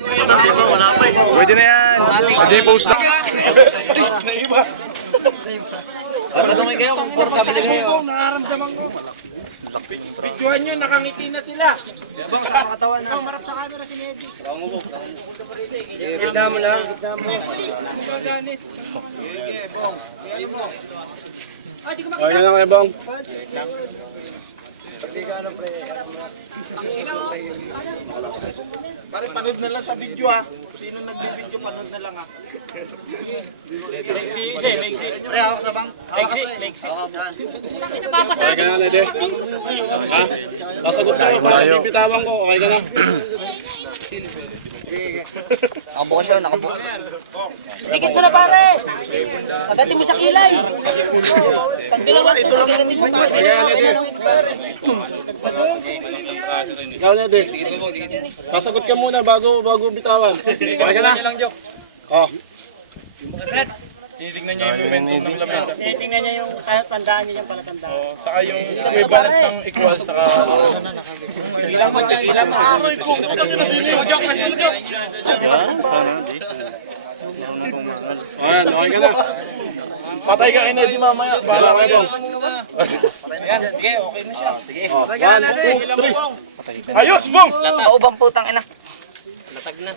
Pwede na yan. Hindi post na. Naiba. Tatanungin kayo kung portable kayo. Nakaramdaman ko. Videoan nyo, nakangiti na sila. Bang, sa katawan na. Marap sa camera si Neddy. Gitna mo lang, gitna mo. Hindi ka ganit. Sige, Bong. Di ko makita. Okay na kayo, Bong. Hindi ka ano, pre. Pare, panood na lang sa video ha. Sino nag-video, panood na lang ha. Lexi. Pre, ako sa bang. Lexi. Okay ka na, Nede. Ha? Nasagot ko, parang bibitawan ko. Okay ka na. Nakabukas yun, nakabukas. Dikit mo na pare! Pagdating mo sa kilay! Pag bilawag mo, pagdating mo pare. Okay ka na, Nede. Ikaw, Nede. Sasagot ka muna bago bitawan. Okay ka na? Oh. Titignan niya yung momentum ng lamesa. Tingnan niya yung tandaan niya yung palatandaan. Saka yung equivalent ng equal, saka... Ilang mo. Aroy ko, putang ina sino. Joke, mas joke. Ayan, okay ka na. Patay ka kay Neddy mamaya. Bahala ka Bong. Yan, sige, okay na siya. Sige. Oh, 1, 2, 3. Ayos, Bong! Latao bang putang ina? Latag na.